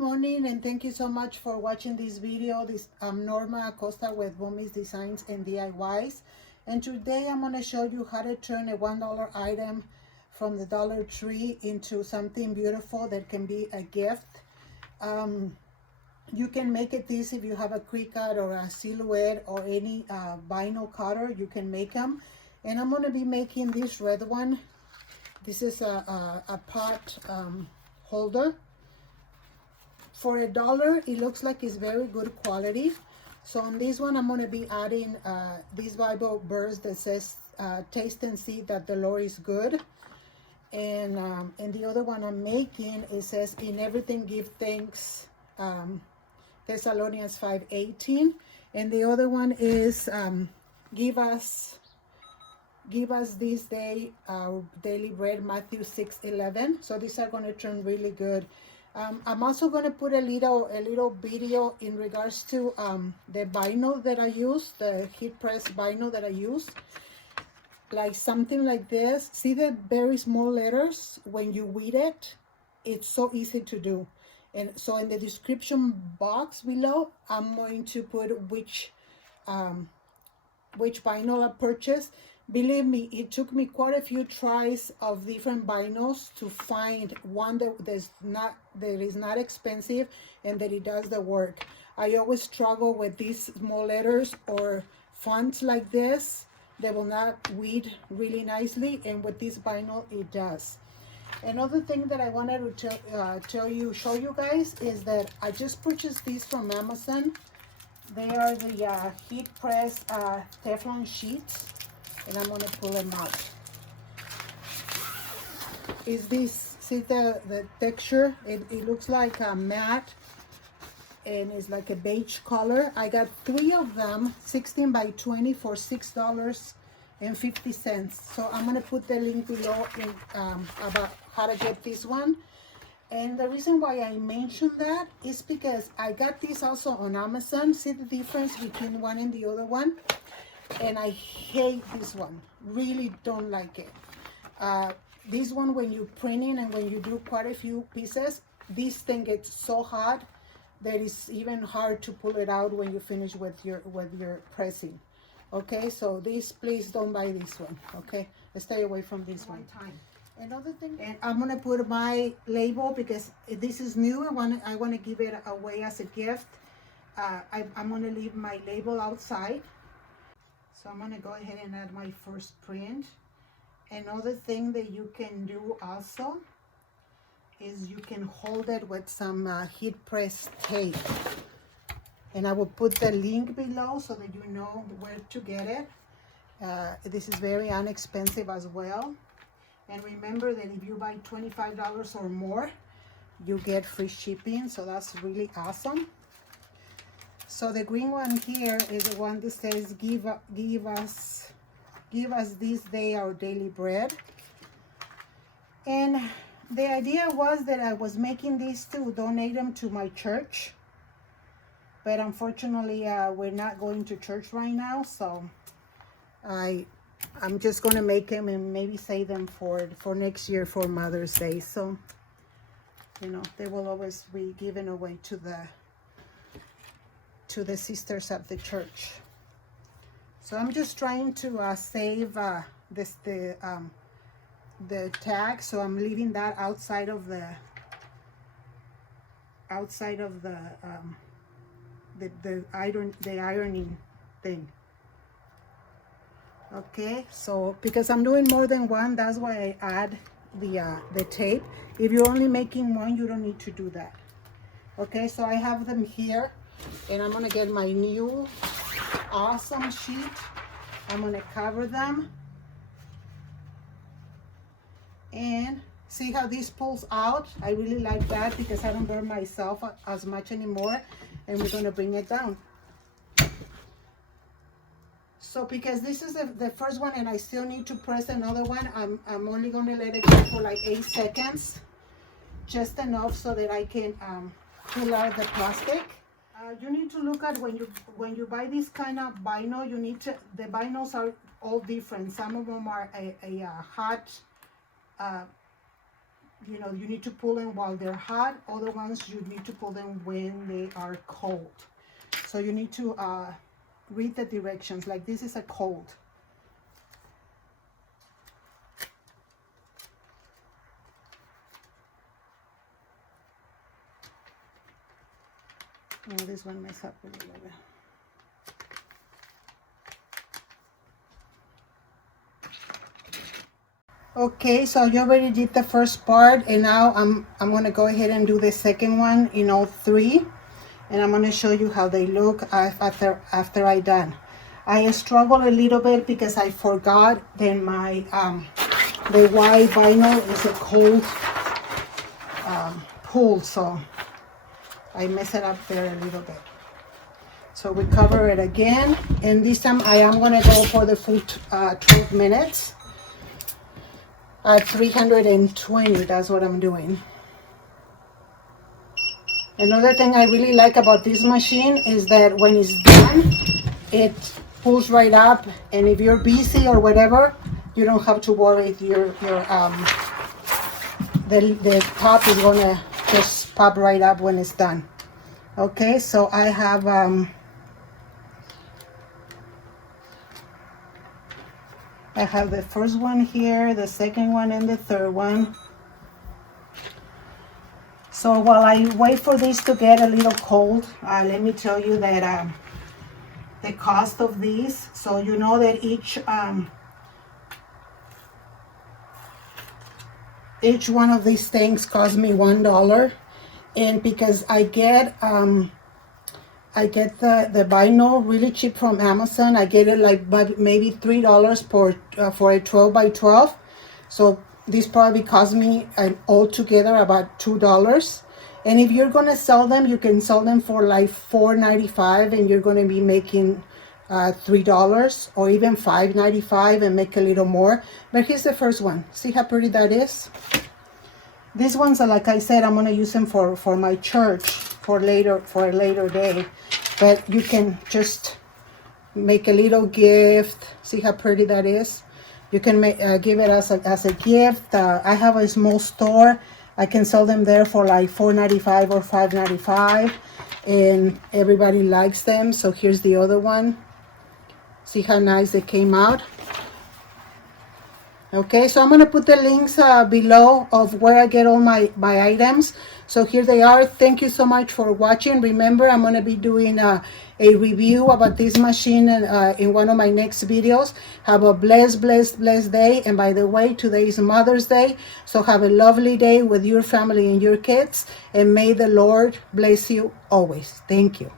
morning, and thank you so much for watching this video. I'm Norma Acosta with Bomis Designs and DIYs, and today I'm going to show you how to turn a $1 item from the Dollar Tree into something beautiful that can be a gift. You can make it this if you have a Cricut or a Silhouette or any vinyl cutter. You can make them, and I'm going to be making this red one. This is a pot holder. For $1, it looks like it's very good quality. So on this one, I'm going to be adding this Bible verse that says, taste and see that the Lord is good. And the other one I'm making, it says, in everything give thanks, Thessalonians 5:18. And the other one is, give us this day our daily bread, Matthew 6:11. So these are going to turn really good. I'm also going to put a little video in regards to the vinyl that I use, the heat press vinyl that I use, like something like this. See the very small letters? When you read it, it's so easy to do. And so in the description box below, I'm going to put which vinyl I purchased. Believe me, it took me quite a few tries of different vinyls to find one that is not expensive and that it does the work. I always struggle with these small letters or fonts like this. They will not read really nicely, and with this vinyl, it does. Another thing that I wanted to show you guys is that I just purchased these from Amazon. They are the heat press Teflon sheets. And I'm going to pull them out. Is this, see the texture? It looks like a matte, and it's like a beige color. I got 3 of them, 16 by 20 for $6.50. So I'm going to put the link below about how to get this one. And the reason why I mentioned that is because I got this also on Amazon. See the difference between one and the other one? And I hate this one, really don't like it. This one, when you're printing and when you do quite a few pieces, this thing gets so hot that it's even hard to pull it out when you finish with your pressing. Okay, so this, please don't buy this one. Okay, stay away from this one. Another thing, and I'm gonna put my label because this is new. I want to give it away as a gift. I'm gonna leave my label outside. So I'm going to go ahead and add my first print. Another thing that you can do also is you can hold it with some heat press tape. And I will put the link below so that you know where to get it. This is very inexpensive as well. And remember that if you buy $25 or more, you get free shipping. So that's really awesome. So the green one here is the one that says, give us this day our daily bread. And the idea was that I was making these to donate them to my church. But unfortunately, we're not going to church right now. So I'm just going to make them and maybe save them for next year for Mother's Day. So, you know, they will always be given away to the sisters of the church. So I'm just trying to save the tag, so I'm leaving that outside of the ironing thing. Okay, so because I'm doing more than one, that's why I add the tape. If you're only making one, you don't need to do that. Okay, so I have them here. And I'm going to get my new awesome sheet. I'm going to cover them. And see how this pulls out? I really like that because I don't burn myself as much anymore. And we're going to bring it down. So because this is the first one and I still need to press another one, I'm only going to let it go for like 8 seconds. Just enough so that I can pull out the plastic. You need to look at when you buy this kind of vinyl, the vinyls are all different. Some of them are a hot you know, you need to pull them while they're hot. Other ones, you need to pull them when they are cold. So you need to read the directions. Like this is a cold. Oh, this one messed up a little bit. Okay, so you already did the first part, and now I'm gonna go ahead and do the second one in all three, and I'm gonna show you how they look after I done. I struggle a little bit because I forgot that my the white vinyl is a cold pull, so I mess it up there a little bit. So we cover it again, and this time I am gonna go for the full 12 minutes. At 320, that's what I'm doing. Another thing I really like about this machine is that when it's done, it pulls right up, and if you're busy or whatever, you don't have to worry if the top is gonna just pop right up when it's done. Okay, so I have the first one here, the second one, and the third one. So while I wait for this to get a little cold, let me tell you that the cost of these, so you know that each one of these things cost me $1, and because I get the vinyl really cheap from Amazon. I get it like maybe $3 for a 12 by 12. So this probably cost me altogether about $2. And if you're gonna sell them, you can sell them for like $4.95, and you're gonna be making $3 or even $5.95 and make a little more. But here's the first one. See how pretty that is? These ones are, like I said, I'm gonna use them for my church for a later day. But you can just make a little gift. See how pretty that is? You can give it as a gift. I have a small store. I can sell them there for like $4.95 or $5.95, and everybody likes them. So here's the other one. See how nice they came out? Okay, so I'm going to put the links below of where I get all my items. So here they are. Thank you so much for watching. Remember, I'm going to be doing a review about this machine in one of my next videos. Have a blessed day. And by the way, today is Mother's Day. So have a lovely day with your family and your kids. And may the Lord bless you always. Thank you.